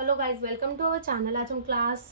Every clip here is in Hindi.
Hello guys, welcome to our channel. आज हम क्लास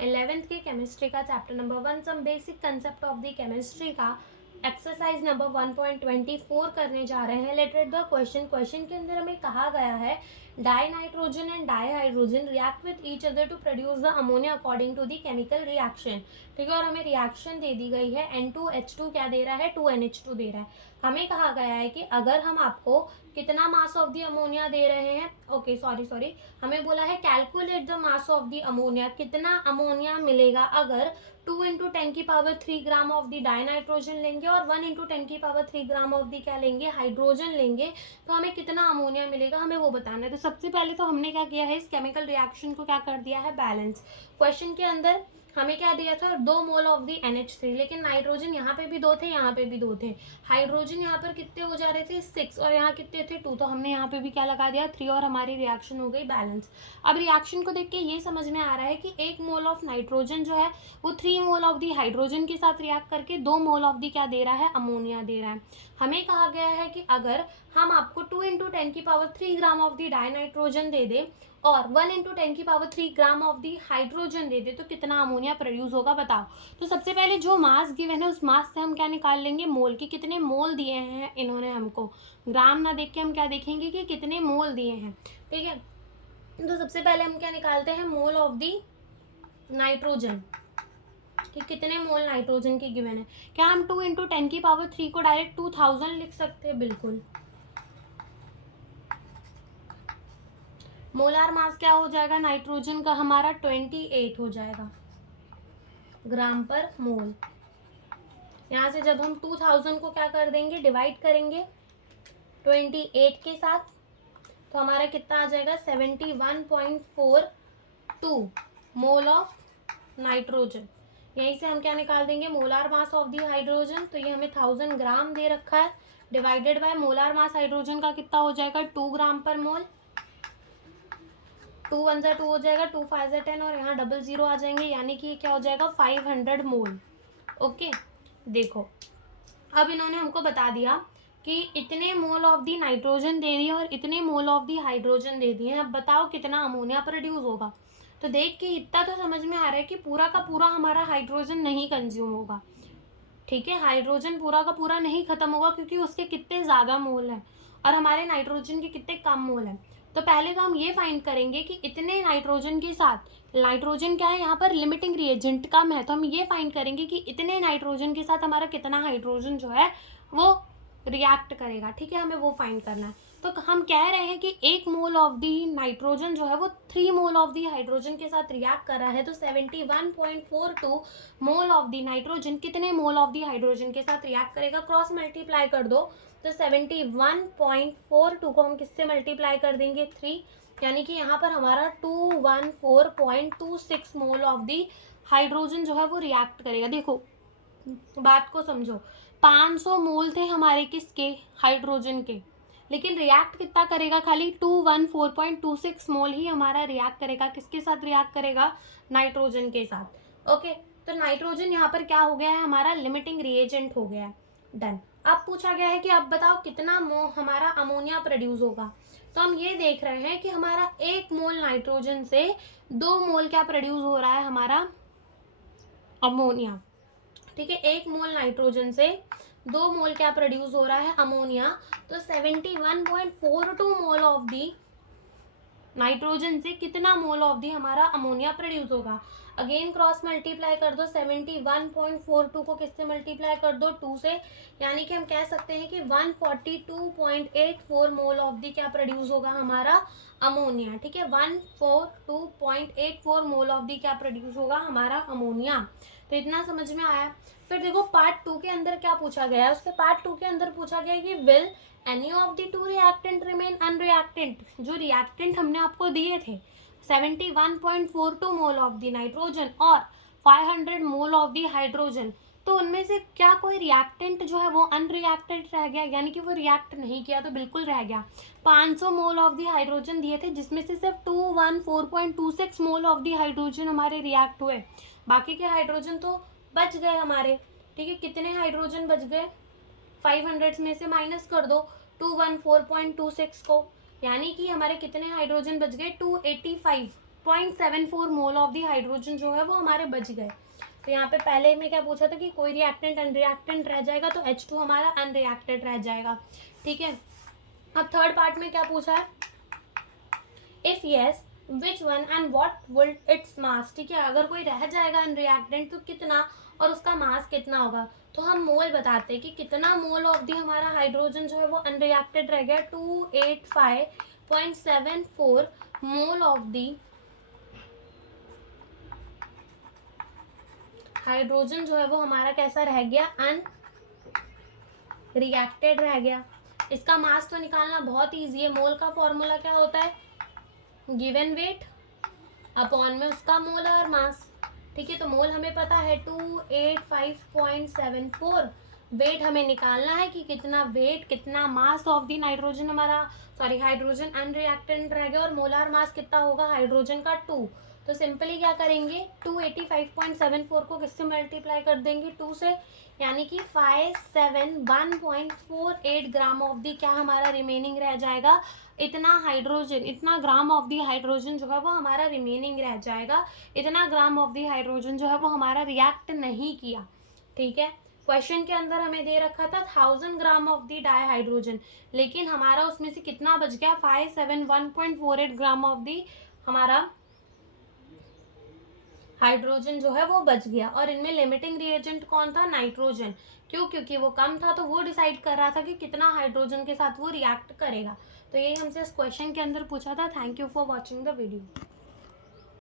11th के केमिस्ट्री का chapter number 1 some basic concept of the chemistry का एक्सरसाइज नंबर 1.24 करने जा रहे हैं। लेट द क्वेश्चन के अंदर हमें कहा गया है di nitrogen and di hydrogen react with each other to produce the ammonia according to the chemical reaction. ठीक है, और हमें रिएक्शन दे दी गई है N2H2 क्या दे रहा है, 2NH2 दे रहा है। हमें कहा गया है कि अगर हम आपको कितना मास ऑफ द अमोनिया दे रहे हैं, ओके सॉरी हमें बोला है calculate the mass of the ammonia, कितना अमोनिया मिलेगा अगर 2 into 10³ gram of the die nitrogen लेंगे और 1 इंटू 10³ ग्राम ऑफ द क्या लेंगे, हाइड्रोजन लेंगे, तो हमें कितना अमोनिया मिलेगा, हमें वो बताना है। तो सबसे पहले तो हमने क्या किया है, इस केमिकल रिएक्शन को क्या कर दिया है, बैलेंस। क्वेश्चन के अंदर हमें क्या दिया था, 2 मोल ऑफ दी NH3, लेकिन नाइट्रोजन यहाँ पे भी 2 थे, यहाँ पे भी 2 थे। हाइड्रोजन यहाँ पर कितने हो जा रहे थे, 6, और यहाँ कितने थे, 2, तो हमने यहाँ पे भी क्या लगा दिया, 3, और हमारी रिएक्शन हो गई बैलेंस। अब रिएक्शन को देख के ये समझ में आ रहा है कि 1 मोल ऑफ नाइट्रोजन जो है वो 3 मोल ऑफ दी हाइड्रोजन के साथ रिएक्ट करके 2 मोल ऑफ दी क्या दे रहा है, अमोनिया दे रहा है। हमें कहा गया है कि अगर हम आपको 2 into 10³ gram of the dinitrogen दे दे और 1 into 10³ gram of the hydrogen दे दे तो कितना अमोनिया प्रोड्यूस होगा, बताओ। तो सबसे पहले जो मास गिवन है उस मास से हम क्या निकाल लेंगे, मोल की, कितने मोल दिए हैं इन्होंने हमको। ग्राम ना देख के हम क्या देखेंगे कि कितने मोल दिए हैं। ठीक है, तो सबसे पहले हम क्या निकालते हैं, मोल ऑफ दी नाइट्रोजन, कि कितने मोल नाइट्रोजन की गिवन है। क्या हम 2 इंटू 10³ को डायरेक्ट 2000 लिख सकते हैं, बिल्कुल। मोलार मास क्या हो जाएगा नाइट्रोजन का, हमारा 28 हो जाएगा ग्राम पर मोल। यहाँ से जब हम 2000 को क्या कर देंगे, डिवाइड करेंगे 28 के साथ, तो हमारा कितना आ जाएगा, 71.42 मोल ऑफ नाइट्रोजन। यहीं से हम क्या निकाल देंगे, molar mass of the hydrogen, तो ये हमें 1000 ग्राम दे रखा है, divided by molar mass hydrogen का कितना हो जाएगा, 2 ग्राम पर मोल। 2 1 2 हो जाएगा, 2 5 10, और यहाँ 00 आ जाएंगे, यानी कि ये क्या हो जाएगा, 500 मोल। ओके, देखो अब इन्होंने हमको बता दिया कि इतने मोल ऑफ दी नाइट्रोजन दे दिए और इतने मोल ऑफ दी हाइड्रोजन दे दिए। अब बताओ कितना अमोनिया प्रोड्यूस होगा। तो देख के इतना तो समझ में आ रहा है कि पूरा का पूरा हमारा हाइड्रोजन नहीं कंज्यूम होगा। ठीक है, हाइड्रोजन पूरा का पूरा नहीं खत्म होगा, क्योंकि उसके कितने ज़्यादा मोल हैं और हमारे नाइट्रोजन के कितने कम मोल हैं। तो पहले तो हम ये फाइंड करेंगे कि इतने नाइट्रोजन के साथ, नाइट्रोजन क्या है यहाँ पर, लिमिटिंग रिएजेंट कम है, तो हम ये फाइंड करेंगे कि इतने नाइट्रोजन के साथ हमारा कितना हाइड्रोजन जो है वो रिएक्ट करेगा। ठीक है, हमें वो फाइंड करना है। तो हम कह रहे हैं कि 1 मोल ऑफ दी नाइट्रोजन जो है वो 3 मोल ऑफ दी हाइड्रोजन के साथ रिएक्ट कर रहा है, तो 71.42 मोल ऑफ दी नाइट्रोजन कितने मोल ऑफ दी हाइड्रोजन के साथ रिएक्ट करेगा, क्रॉस मल्टीप्लाई कर दो, तो 71.42 को हम किससे मल्टीप्लाई कर देंगे, 3, यानी कि यहाँ पर हमारा 214.26 मोल ऑफ दी हाइड्रोजन जो है वो रिएक्ट करेगा। देखो बात को समझो, 500 मोल थे हमारे किसके, हाइड्रोजन के, लेकिन रिएक्ट कितना करेगा, खाली 214.26 मोल ही हमारा रिएक्ट करेगा। किसके साथ रिएक्ट करेगा, नाइट्रोजन के साथ। ओके, तो नाइट्रोजन यहाँ पर क्या हो गया है, हमारा लिमिटिंग रिएजेंट हो गया है। डन। अब पूछा गया है कि अब बताओ कितना हमारा अमोनिया प्रोड्यूस होगा। तो हम ये देख रहे हैं कि हमारा 1 मोल नाइट्रोजन से 2 मोल क्या प्रोड्यूस हो रहा है, हमारा अमोनिया। ठीक है, 1 मोल नाइट्रोजन से 2 मोल क्या प्रोड्यूस हो रहा है, अमोनिया। तो 71.42 मोल ऑफ दी नाइट्रोजन से कितना मोल ऑफ दी हमारा अमोनिया प्रोड्यूस होगा। अगेन क्रॉस मल्टीप्लाई कर दो, 71.42 को किससे मल्टीप्लाई कर दो, 2 से, यानी कि हम कह सकते हैं कि 142.84 मोल ऑफ दी क्या प्रोड्यूस होगा, हमारा अमोनिया। ठीक है, 142.84 मोल ऑफ दी क्या प्रोड्यूस होगा, हमारा अमोनिया। तो इतना समझ में आया। फिर देखो पार्ट 2 के अंदर क्या पूछा गया है, उसके पार्ट 2 के अंदर पूछा गया है कि will any of the 2 reactant remain unreacted. जो रिएक्टेंट हमने आपको दिए थे 71.42 मोल ऑफ द नाइट्रोजन और 500 मोल ऑफ द हाइड्रोजन, तो उनमें से क्या कोई रिएक्टेंट जो है वो अनरिएक्टेड रह गया, यानी कि वो रिएक्ट नहीं किया, तो बिल्कुल रह गया। 500 मोल ऑफ द हाइड्रोजन दिए थे, जिसमें से सिर्फ 214.26 मोल ऑफ द हाइड्रोजन हमारे रिएक्ट हुए, बाकी के हाइड्रोजन तो बच गए हमारे। ठीक है, कितने हाइड्रोजन बच गए, 500 में से माइनस कर दो 214.26 को, यानी कि हमारे कितने हाइड्रोजन बच गए, 285। 0.74 मोल ऑफ दी हाइड्रोजन जो है वो हमारे बच गए। तो यहाँ पे पहले में क्या पूछा था कि कोई रिएक्टेंट अनरिएक्टेंट रह जाएगा, तो H2 हमारा अनरिएक्टेड रह जाएगा। ठीक है, अब थर्ड पार्ट में क्या पूछा है, if yes which one and what will its mass. ठीक है, अगर कोई रह जाएगा अनरिएक्टेंट तो कितना और उसका मास कितना होगा। तो हम मोल बताते हैं कि कितना मोल ऑफ दी हमारा हाइड्रोजन जो है वो अनरिएक्टेड रह गया, 285.74 मोल ऑफ दी हाइड्रोजन जो है वो हमारा कैसा रह गया, अनरिएक्टेड रह गया। इसका मास तो निकालना बहुत ईजी है। मोल का फॉर्मूला क्या होता है, गिवन वेट अपॉन में उसका मोलर मास। ठीक है, तो मोल हमें पता है 285.74। वेट हमें निकालना है कि कितना वेट, कितना मास ऑफ दी नाइट्रोजन हमारा, सॉरी हाइड्रोजन अनरिएक्टेंट रह गया, और मोलर मास कितना होगा हाइड्रोजन का 2। तो सिंपली क्या करेंगे, 285.74 को किससे मल्टीप्लाई कर देंगे, 2 से, यानी कि 571.48 ग्राम ऑफ दी क्या हमारा रिमेनिंग रह जाएगा, इतना हाइड्रोजन, इतना ग्राम ऑफ दी हाइड्रोजन जो है वो हमारा रिमेनिंग रह जाएगा। इतना ग्राम ऑफ दी हाइड्रोजन जो है वो हमारा रिएक्ट नहीं किया। ठीक है, क्वेश्चन के अंदर हमें दे रखा था 1000 ग्राम ऑफ दी डाई हाइड्रोजन, लेकिन हमारा उसमें से कितना बच गया, 571.48 ग्राम ऑफ दी हमारा हाइड्रोजन जो है वो बच गया। और इनमें लिमिटिंग रिएजेंट कौन था, नाइट्रोजन। क्यों, क्योंकि वो कम था तो वो डिसाइड कर रहा था कि कितना हाइड्रोजन के साथ वो रिएक्ट करेगा। तो यही हमसे इस क्वेश्चन के अंदर पूछा था। Thank you for watching the video.